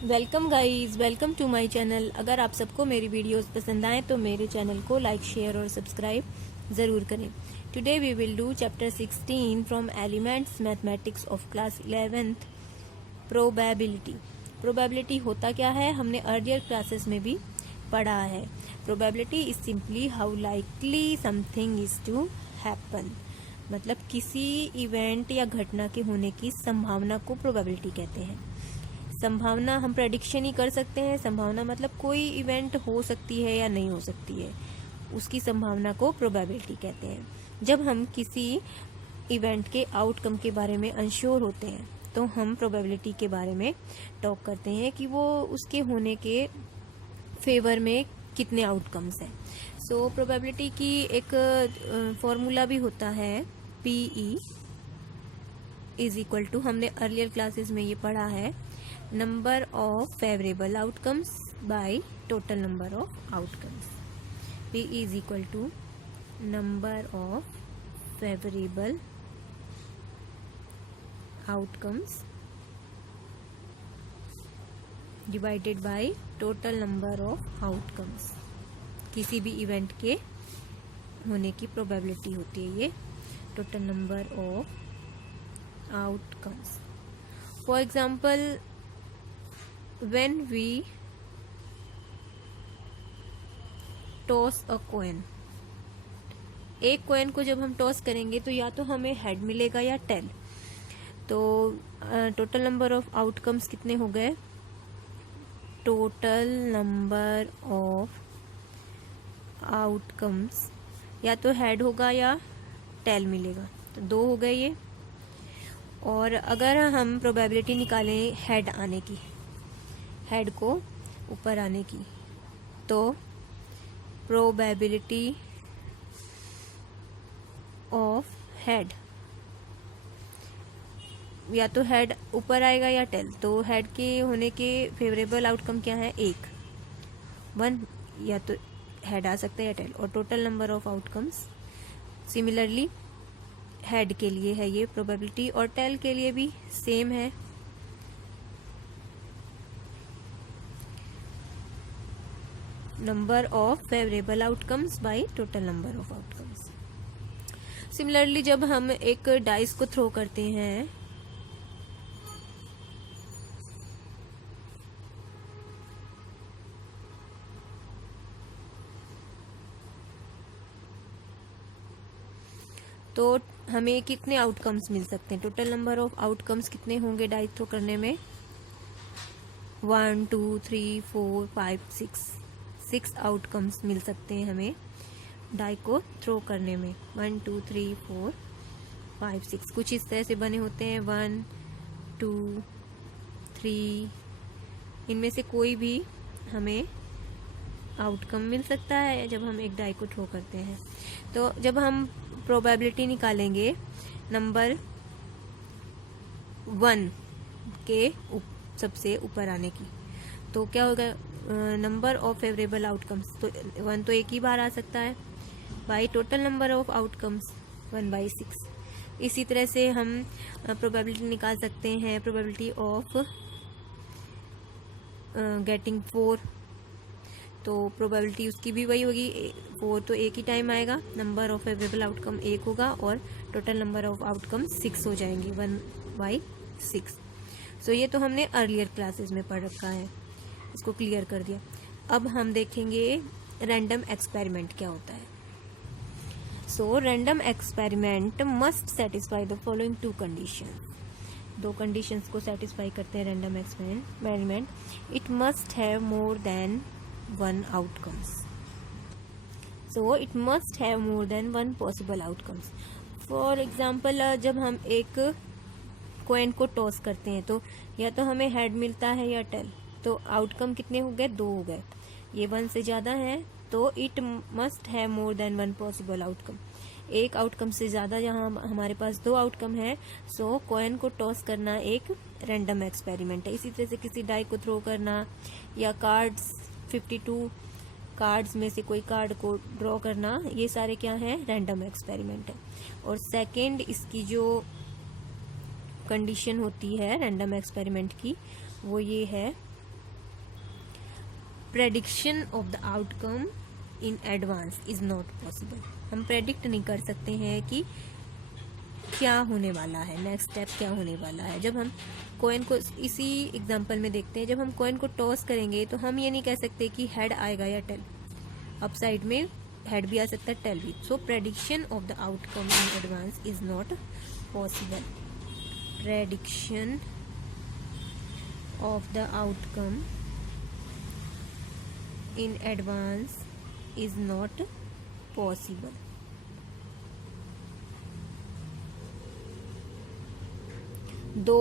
Welcome guys, welcome to my channel. अगर आप सबको मेरी वीडियोस पसंद आए तो मेरे चैनल को लाइक, शेयर और सब्सक्राइब ज़रूर करें। Today we will do chapter 16 from elements mathematics of class 11th, probability. Probability होता क्या है, हमने अर्लियर क्लासेस में भी पढ़ा है। Probability is simply how likely something is to happen, मतलब किसी इवेंट या घटना के होने की संभावना को प्रोबेबिलिटी कहते हैं। संभावना हम प्रेडिक्शन ही कर सकते हैं। संभावना मतलब कोई इवेंट हो सकती है या नहीं हो सकती है, उसकी संभावना को प्रोबेबिलिटी कहते हैं। जब हम किसी इवेंट के आउटकम के बारे में अनश्योर होते हैं तो हम प्रोबेबिलिटी के बारे में टॉक करते हैं कि वो उसके होने के फेवर में कितने आउटकम्स हैं। सो प्रोबेबिलिटी की एक फॉर्मूला भी होता है, PE इज इक्वल टू, हमने अर्लियर क्लासेस में ये पढ़ा है, number of favourable outcomes by total number of outcomes. P is equal to number of favorable outcomes divided by total number of outcomes। किसी भी इवेंट के होने की प्रोबेबिलिटी होती है ये total number of outcomes. For example, when we toss a coin, एक coin को जब हम टॉस करेंगे तो या तो हमें हेड मिलेगा या टेल। तो टोटल नंबर ऑफ आउटकम्स कितने हो गए, टोटल नंबर ऑफ आउटकम्स या तो हेड होगा या टेल मिलेगा, तो 2 हो गए ये। और अगर हम प्रोबेबिलिटी निकालें हेड आने की, हेड को ऊपर आने की, तो प्रोबेबिलिटी ऑफ हेड, या तो हेड ऊपर आएगा या टेल, तो हेड के होने के फेवरेबल आउटकम क्या है, 1, या तो हेड आ सकता है या टेल। और total number of outcomes similarly head के लिए है ये प्रोबेबिलिटी, और टेल के लिए भी सेम है। Number of favourable outcomes by total number of outcomes. Similarly जब हम एक डाइस को थ्रो करते हैं, तो हमें कितने आउटकम्स मिल सकते हैं, टोटल नंबर ऑफ आउटकम्स कितने होंगे डाइस थ्रो करने में, 1 2 3 4 5 6 आउटकम्स मिल सकते हैं हमें डाई को थ्रो करने में। 1 2 3 4 5 6 कुछ इस तरह से बने होते हैं, 1 2 3, इनमें से कोई भी हमें आउटकम मिल सकता है जब हम एक डाई को थ्रो करते हैं। तो जब हम प्रोबेबिलिटी निकालेंगे नंबर 1 के सबसे ऊपर आने की, तो क्या होगा, नंबर ऑफ फेवरेबल आउटकम्स, तो 1 तो एक ही बार आ सकता है, by total number of outcomes 1/6। इसी तरह से हम प्रोबेबिलिटी निकाल सकते हैं, प्रोबेबिलिटी ऑफ गेटिंग 4, तो प्रोबेबिलिटी उसकी भी वही होगी, 4 तो एक ही टाइम आएगा, नंबर ऑफ फेवरेबल आउटकम 1 होगा और टोटल नंबर ऑफ आउटकम 6 हो जाएंगे, 1/6। सो ये तो हमने अर्लियर क्लासेस में पढ़ रखा है, इसको क्लियर कर दिया। अब हम देखेंगे रैंडम एक्सपेरिमेंट क्या होता है। So random experiment must satisfy the following 2 conditions. 2 conditions को सेटिस्फाई करते हैं random experiment. It must have more then 1 outcomes, so it must have more then 1 possible outcomes. For example, जब हम एक कॉइन को टॉस करते हैं तो या तो हमें हेड मिलता है या टेल, तो आउटकम कितने हो गए, 2 हो गए। ये 1 से ज्यादा है तो it must have more then 1 possible outcome, एक आउटकम से ज्यादा, जहां हमारे पास 2 आउटकम है, सो कॉइन को टॉस करना एक रैंडम एक्सपेरिमेंट है। इसी तरह से किसी डाई को थ्रो करना या कार्ड्स, 52 कार्ड्स में से कोई कार्ड को ड्रॉ करना, ये सारे क्या हैं, रैंडम एक्सपेरिमेंट है। और सेकेंड इसकी जो कंडीशन होती है रैंडम एक्सपेरिमेंट की, वो ये है prediction of the outcome in advance is not possible. हम प्रेडिक्ट नहीं कर सकते हैं कि क्या होने वाला है, नेक्स्ट स्टेप क्या होने वाला है। जब हम कॉइन को, इसी एग्जांपल में देखते हैं, जब हम कॉइन को टॉस करेंगे तो हम ये नहीं कह सकते कि हेड आएगा या टेल। अप साइड में हेड भी आ सकता है, टेल भी। So prediction of the outcome in advance is not possible. प्रेडिक्शन ऑफ द आउटकम in advance is not possible। दो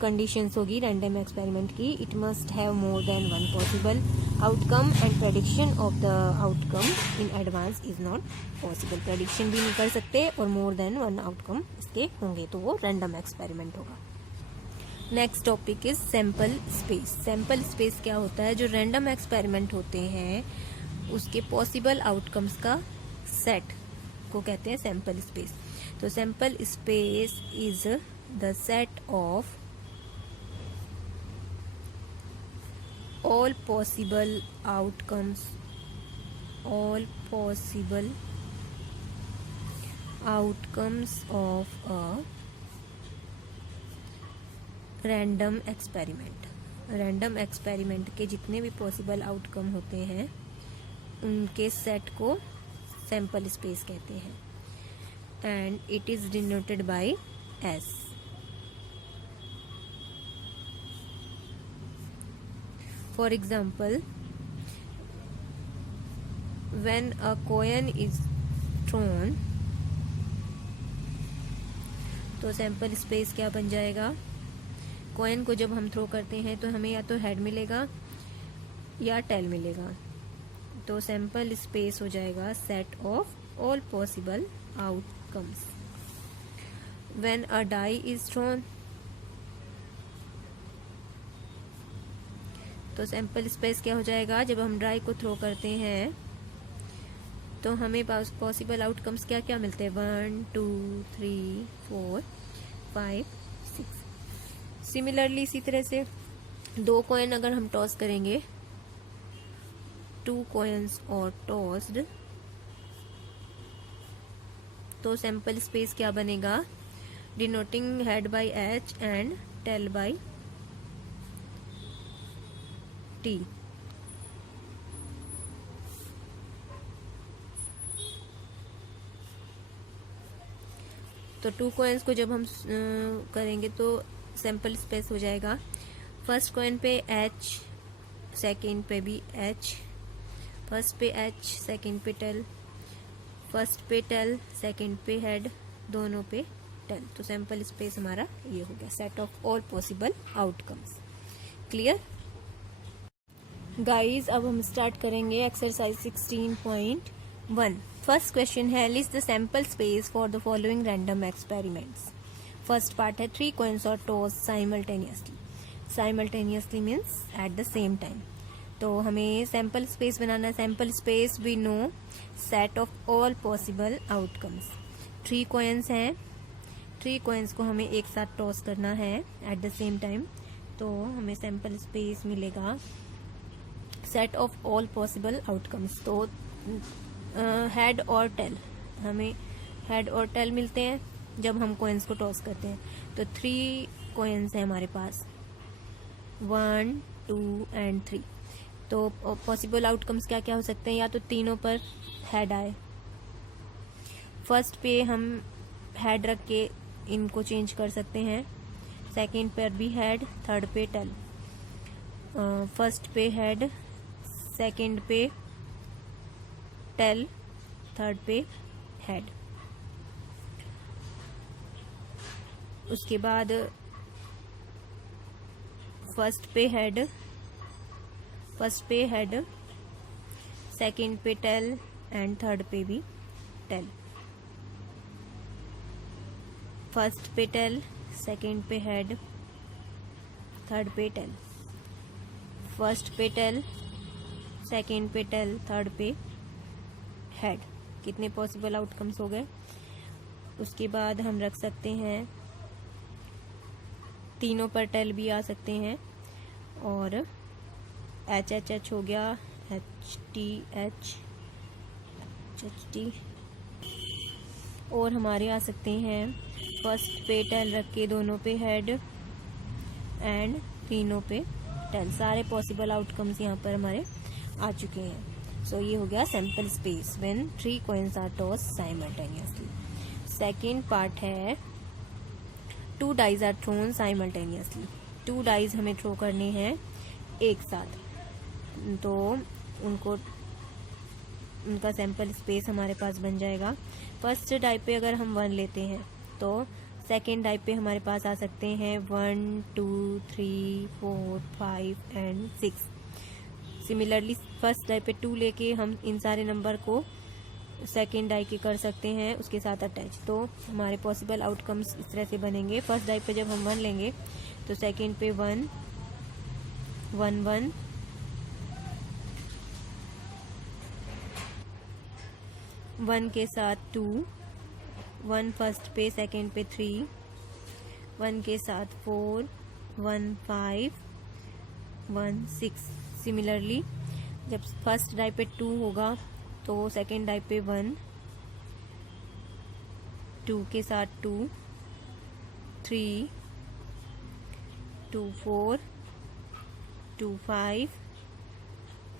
कंडीशंस होगी रैंडम एक्सपेरिमेंट की। It must have more than one possible outcome and prediction of the outcome in advance is not possible. Prediction भी नहीं कर सकते और मोर देन वन आउटकम इसके होंगे तो वो रैंडम एक्सपेरिमेंट होगा। Next topic is sample space. Sample space क्या होता है? जो रैंडम एक्सपेरिमेंट होते हैं उसके पॉसिबल आउटकम्स का सेट को कहते हैं सैंपल स्पेस। तो sample space is the set of all possible outcomes of a random experiment. Random experiment के जितने भी पॉसिबल आउटकम होते हैं उनके सेट को सैंपल स्पेस कहते हैं and it is denoted by S. For example, when a coin is thrown, तो सैंपल स्पेस क्या बन जाएगा? कॉइन को जब हम थ्रो करते हैं तो हमें या तो हेड मिलेगा या टेल मिलेगा। तो सैंपल स्पेस हो जाएगा set of all possible outcomes. When a die is thrown, तो सैंपल स्पेस क्या हो जाएगा? जब हम डाई को थ्रो करते हैं तो हमें पॉसिबल आउटकम्स क्या क्या मिलते हैं? 1 2 3 4 5 6। सिमिलरली इसी तरह से दो कॉइन अगर हम टॉस करेंगे, 2 कॉइन्स और टॉस्ड, तो सैंपल स्पेस क्या बनेगा? Denoting head by H and tail by T. तो 2 कॉइन्स को जब हम करेंगे तो सैंपल स्पेस हो जाएगा फर्स्ट कॉइन पे एच, सेकंड पे भी एच, फर्स्ट पे एच, सेकंड पे टेल, फर्स्ट पे टेल, सेकंड पे हेड, दोनों पे टेल। तो सैंपल स्पेस हमारा ये हो गया set of all possible outcomes. Clear guys? अब हम स्टार्ट करेंगे एक्सरसाइज 16.1। फर्स्ट क्वेश्चन है list the sample space for the following random experiments. First part है 3 कॉइन्स और toss simultaneously. Simultaneously means at the same time. तो हमें sample space बनाना है। Sample space we know set of all possible outcomes. 3 coins हैं, 3 coins को हमें एक साथ टॉस करना है एट द सेम टाइम। तो हमें सैंपल स्पेस मिलेगा set of all possible outcomes. तो हेड और टेल, हमें हेड और टेल मिलते हैं जब हम कॉइन्स को टॉस करते हैं। तो 3 कॉइन्स हैं हमारे पास, 1 2 एंड 3। तो पॉसिबल आउटकम्स क्या क्या हो सकते हैं? या तो तीनों पर हेड आए, फर्स्ट पे हम हेड रख के इनको चेंज कर सकते हैं, सेकंड पर भी हेड, थर्ड पे टेल। फर्स्ट पे हेड, सेकंड पे टेल, थर्ड पे हेड। उसके बाद फर्स्ट पे हेड, सेकंड पे टेल एंड थर्ड पे भी टेल। फर्स्ट पे टेल, सेकंड पे हेड, थर्ड पे टेल। फर्स्ट पे टेल, सेकंड पे टेल, थर्ड पे हेड। कितने पॉसिबल आउटकम्स हो गए? उसके बाद हम रख सकते हैं तीनों पर टेल भी आ सकते हैं और एच एच एच हो गया, H T H H T. और हमारे आ सकते हैं फर्स्ट पे टेल रख के दोनों पे हेड एंड तीनों पे टेल। सारे पॉसिबल आउटकम्स यहाँ पर हमारे आ चुके हैं। सो ये हो गया sample space when 3 coins are toss simultaneously. Second part है 2 dies are thrown simultaneously. 2 dies हमें थ्रो करने हैं एक साथ, तो उनका सैंपल स्पेस हमारे पास बन जाएगा। फर्स्ट डाई पे अगर हम 1 लेते हैं तो सेकेंड डाई पे हमारे पास आ सकते हैं 1 2 3 4 5 एंड 6। सिमिलरली फर्स्ट डाई पे 2 लेके हम इन सारे नंबर को सेकेंड डाई के कर सकते हैं उसके साथ अटैच। तो हमारे पॉसिबल आउटकम्स इस तरह से बनेंगे। फर्स्ट डाई पे जब हम 1 लेंगे तो सेकेंड पे 1 1 1 1 के साथ 2 1 फर्स्ट पे, सेकेंड पे 3 1 के साथ 4 1 5 1 6। सिमिलरली जब फर्स्ट डाई पे 2 होगा तो सेकेंड डाई पे 1 2 के साथ 2 3 2 4 2 5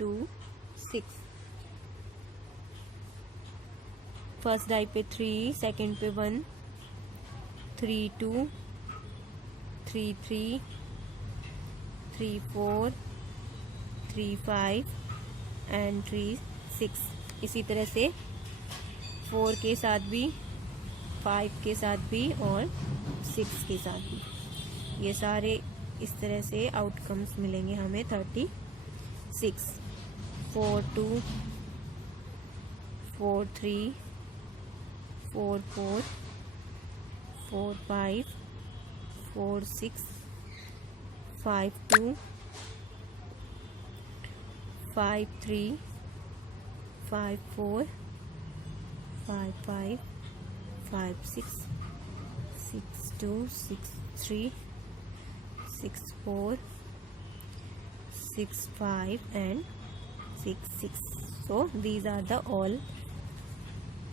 2 6। फर्स्ट डाई पे 3, सेकेंड पे 1 3 2 3 3 3 4 3 5 एंड 3 6। इसी तरह से 4 के साथ भी, 5 के साथ भी और 6 के साथ भी। ये सारे इस तरह से आउटकम्स मिलेंगे हमें 36। 4 2 4 3 4 4 4 5 4 6 5 2 5 3 5 4 5 5 5 6 6 2 6 3 6 4 6 5 and 6 6. So these are the all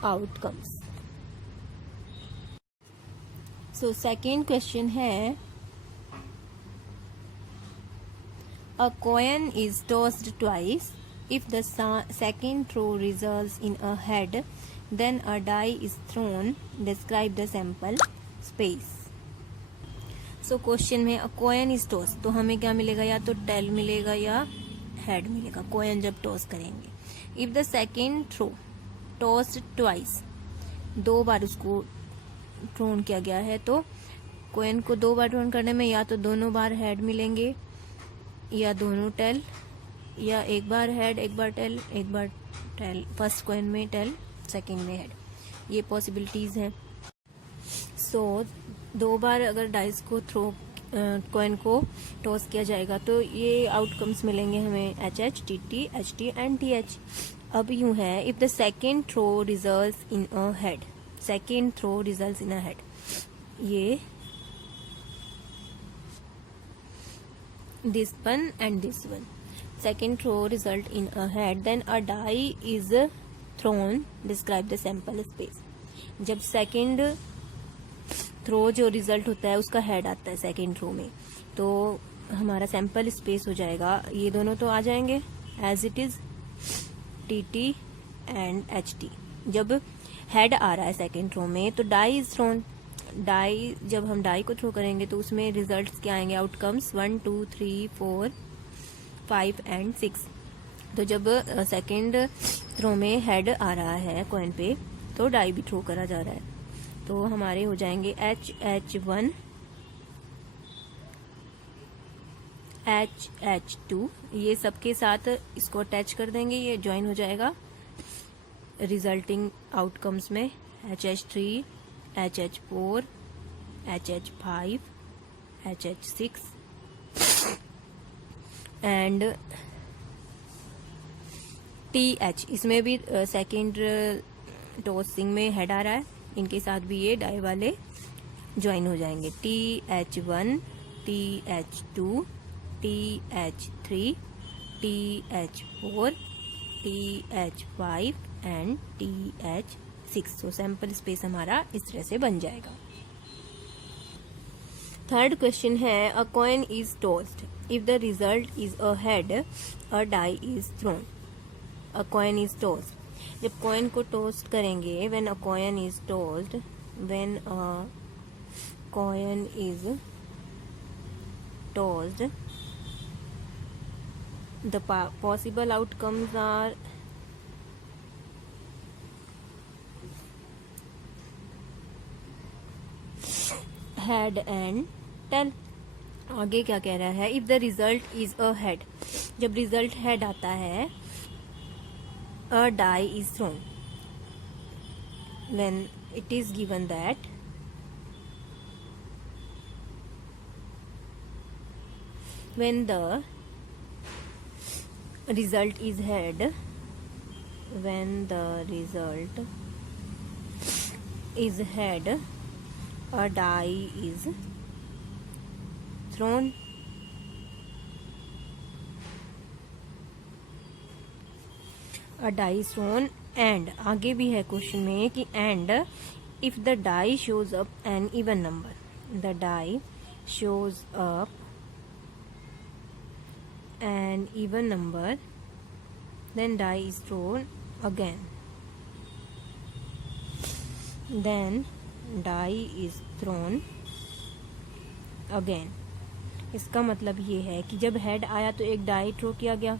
outcomes. So second question है, a coin is tossed twice. If the second throw results in a head, then a die is thrown. Describe the sample space. So question में a coin is tossed, तो हमें क्या मिलेगा, या तो tell मिलेगा या हेड मिलेगा coin जब टॉस करेंगे। If the second throw tossed twice, 2 बार उसको थ्रोन किया गया है, तो coin को 2 बार थ्रोन करने में या तो दोनों बार हेड मिलेंगे या दोनों टेल, या एक बार हेड एक बार टेल, एक बार टेल फर्स्ट कॉइन में टेल सेकंड में हेड। ये पॉसिबिलिटीज हैं। सो 2 बार अगर डाइस को थ्रो कॉइन को टॉस किया जाएगा तो ये आउटकम्स मिलेंगे हमें H H T T H T and T H. अब यूं है, if the second throw results in a head, second throw results in a head, ये this one and this one, second throw result in a head, then a die is thrown. Describe the sample space. जब second throw जो result होता है उसका head आता है second throw में, तो हमारा सैंपल स्पेस हो जाएगा, ये दोनों तो आ जाएंगे as it is T T and H T. जब हेड आ रहा है सेकेंड थ्रो में तो डाई इज थ्रोन। डाई, जब हम डाई को थ्रो करेंगे तो उसमें रिजल्ट्स क्या आएंगे, आउटकम्स 1 2 3 4 5 एंड 6। तो जब सेकेंड थ्रो में हेड आ रहा है कॉइन पे तो डाई भी थ्रो करा जा रहा है, तो हमारे हो जाएंगे एच एच 1 एच एच 2। ये सबके साथ इसको अटैच कर देंगे, ये ज्वाइन हो जाएगा रिजल्टिंग आउटकम्स में H H 3 H H 4 H H 5 H H 6 and T H. इसमें भी सेकेंड टॉसिंग में हेड आ रहा है, इनके साथ भी ये डाई वाले ज्वाइन हो जाएंगे, T H 1 T H 2 T H 3 TH4, TH5 and TH6। तो सैंपल स्पेस हमारा इस तरह से बन जाएगा। थर्ड क्वेश्चन है a coin is tossed, if the result is a head a die is thrown. A coin is tossed, जब coin को टोस्ट करेंगे, when a coin is tossed, when a coin is tossed, the possible outcomes are head and tail. आगे क्या कह रहा है, if the result is a head, जब result head आता है, a die is thrown, when it is given that when the result is head, when the result is head, a die is thrown। A die thrown and, आगे भी है question में कि and if the die shows up an even number, the die shows up an even number, then die is thrown again, then die is thrown again. इसका मतलब ये है कि जब हेड आया तो एक डाई थ्रो किया गया,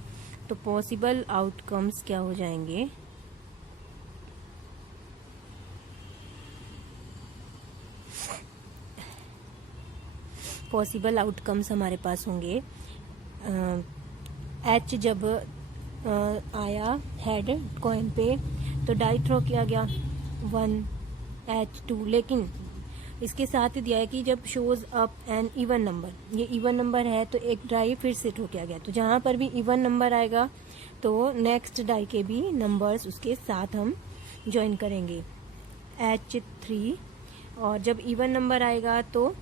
तो पॉसिबल आउटकम्स क्या हो जाएंगे, पॉसिबल आउटकम्स हमारे पास होंगे, एच जब आया हेड कॉइन पे तो डाई थ्रो किया गया 1 H2, लेकिन इसके साथ ही दिया है कि जब shows up an even number, ये इवन नंबर है तो एक डाई फिर से थ्रो किया गया, तो जहां पर भी इवन नंबर आएगा तो नेक्स्ट डाई के भी नंबर्स उसके साथ हम ज्वाइन करेंगे H3, और जब इवन नंबर आएगा तो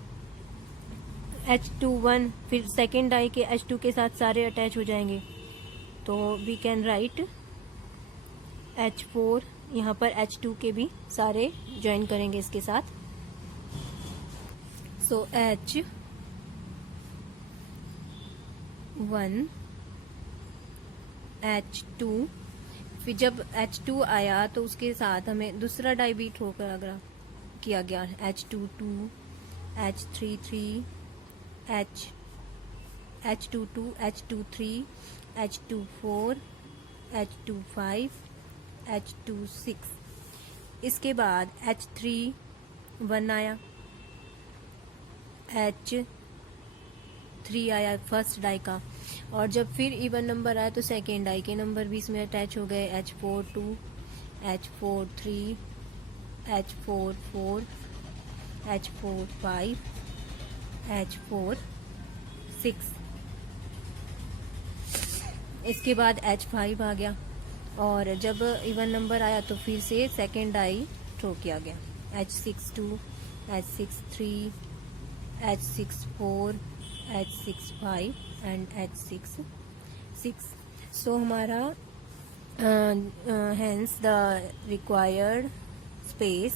H21, फिर सेकेंड डाई के H2 के साथ सारे अटैच हो जाएंगे, तो वी कैन राइट H4, यहाँ पर H2 के भी सारे ज्वाइन करेंगे इसके साथ। सो H1, H2, फिर जब H2 आया तो उसके साथ हमें दूसरा डाई भी थ्रो किया गया, H22, H33, H22, H23, H24, H25, H26। इसके बाद H31 आया, H3 आया फर्स्ट डाई का, और जब फिर इवन नंबर आया तो सेकेंड डाई के नंबर भी इसमें अटैच हो गए, H42, H43, H44, H45, H46। इसके बाद H5 आ गया, और जब इवन नंबर आया तो फिर से सेकेंड डाई थ्रो किया गया, H62, H63, H64, H65 and H66। सो हमारा hence the required space,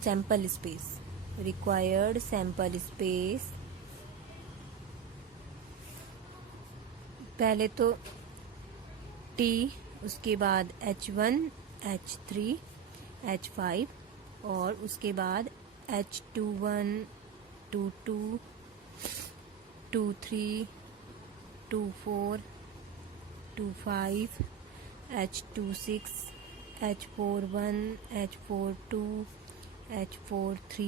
sample space, required sample space, पहले तो T, उसके बाद H1, H3, H5, और उसके बाद H21, 22, 23, 24, 25, H26, H41, H42, H43,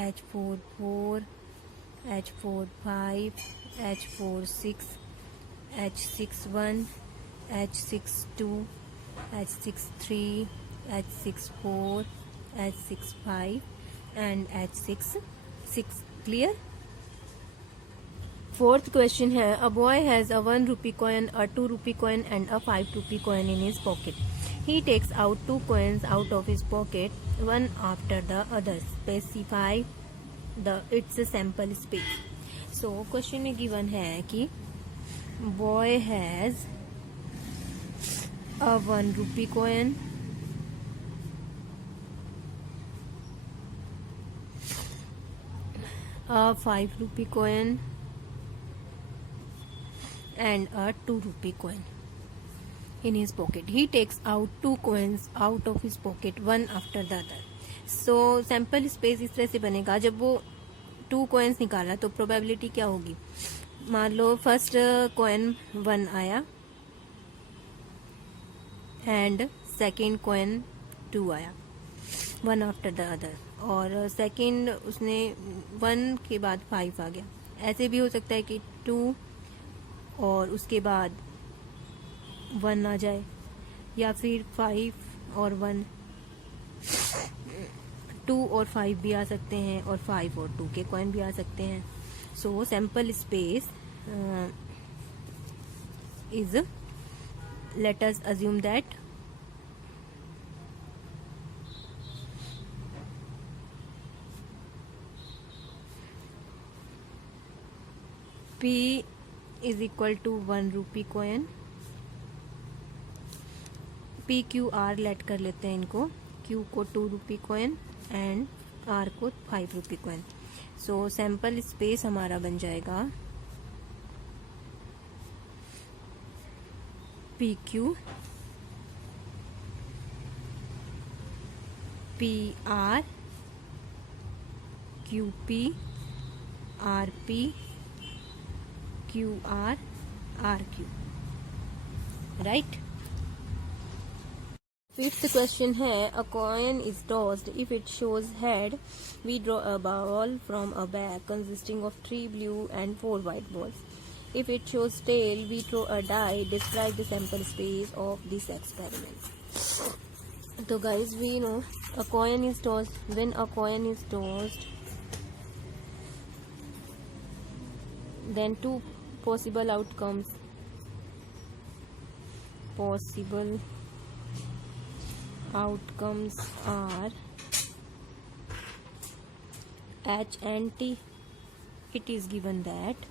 H44, H45, H46, H61, H62, H63, H64, H65 and H66। Clear? Fourth question है, a boy has a 1 rupee coin, a 2 rupee coin and a 5 rupee coin in his pocket. He takes out 2 coins out of his pocket, one after the other. Specify its sample space. So so question में given है कि boy has a 1 rupee coin, a 5 rupee coin and a 2 rupee coin in his pocket. He takes out 2 coins out of his pocket, one after the other. So sample space इस तरह से बनेगा, जब वो 2 coins निकाला तो probability क्या होगी, मान लो फर्स्ट coin 1 आया एंड सेकेंड कॉइन 2 आया, वन आफ्टर द अदर, और सेकेंड उसने 1 के बाद 5 आ गया। ऐसे भी हो सकता है कि 2 और उसके बाद 1 आ जाए, या फिर 5 और 1, 2 और 5 भी आ सकते हैं, और 5 और 2 के कॉइन भी आ सकते हैं। So sample space is, let us assume that P is equal to 1 rupee coin, P Q R let कर लेते हैं इनको, Q को 2 rupee coin एंड R को 5 rupee coin। So sample space हमारा बन जाएगा PQ, PR, QP, RP, QR, RQ, right. Fifth question है, a coin is tossed, if it shows head we draw a ball from a bag consisting of 3 blue and 4 white balls. If it shows tail, we throw a die. Describe the sample space of this experiment. So guys, we know a coin is tossed. When a coin is tossed, then 2 possible outcomes. Possible outcomes are H and T. It is given that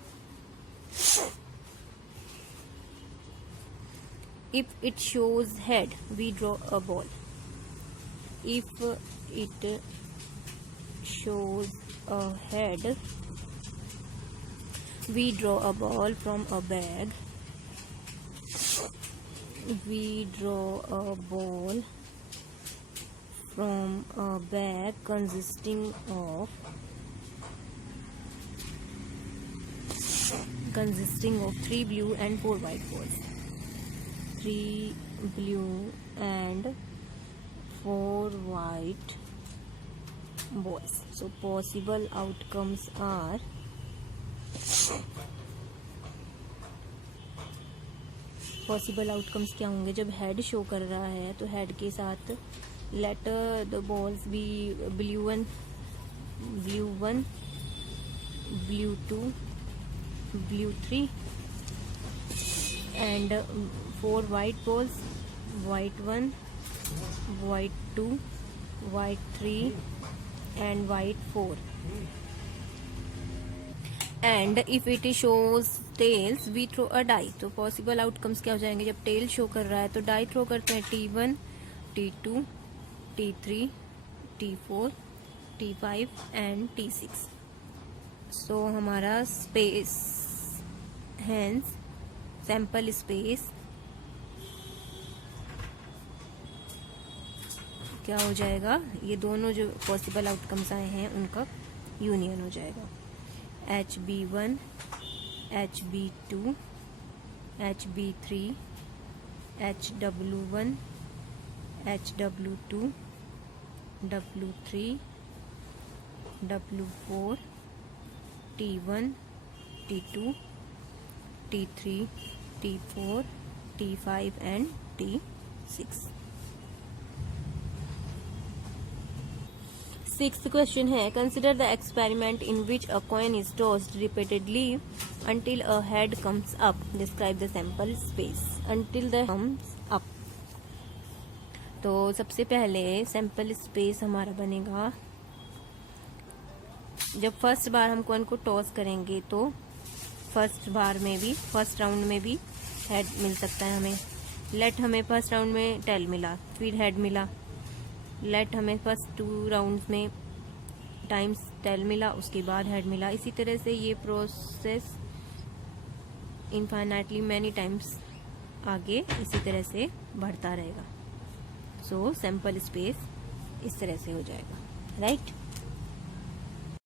if it shows head, we draw a ball. If it shows a head, we draw a ball from a bag. We draw a ball from a bag consisting of 3 blue and 4 white balls. 3 blue and 4 white balls. So possible outcomes are क्या होंगे, जब head show कर रहा है तो head के साथ let the balls be blue 1, blue 2, blue 3 and 4 white balls, white 1, white 2, white 3 and white 4. And if it shows tails, we throw a die. तो possible outcomes क्या हो जाएंगे, जब टेल शो कर रहा है तो डाई थ्रो करते हैं, T1, T2, T3, T4, T5 and T6. So हमारा स्पेस, hence सैम्पल स्पेस क्या हो जाएगा, ये दोनों जो पॉसिबल आउटकम्स आए हैं उनका यूनियन हो जाएगा। HB1, HB2, HB3, HW1, HW2, W3, W4, T1, T2, T3, T4, T5 and T6. Sixth question है, consider the experiment in which a coin is tossed repeatedly until a head comes up. Describe the sample space. Until the comes up. तो सबसे पहले sample space हमारा बनेगा जब first बार हम coin को toss करेंगे तो फर्स्ट राउंड में भी हेड मिल सकता है हमें। लेट हमें फर्स्ट राउंड में टेल मिला, फिर हेड मिला। लेट हमें फर्स्ट 2 राउंड में टाइम्स टेल मिला, उसके बाद हेड मिला। इसी तरह से ये प्रोसेस इनफाइनाइटली मैनी टाइम्स आगे इसी तरह से बढ़ता रहेगा। सो सैंपल स्पेस इस तरह से हो जाएगा, राइट।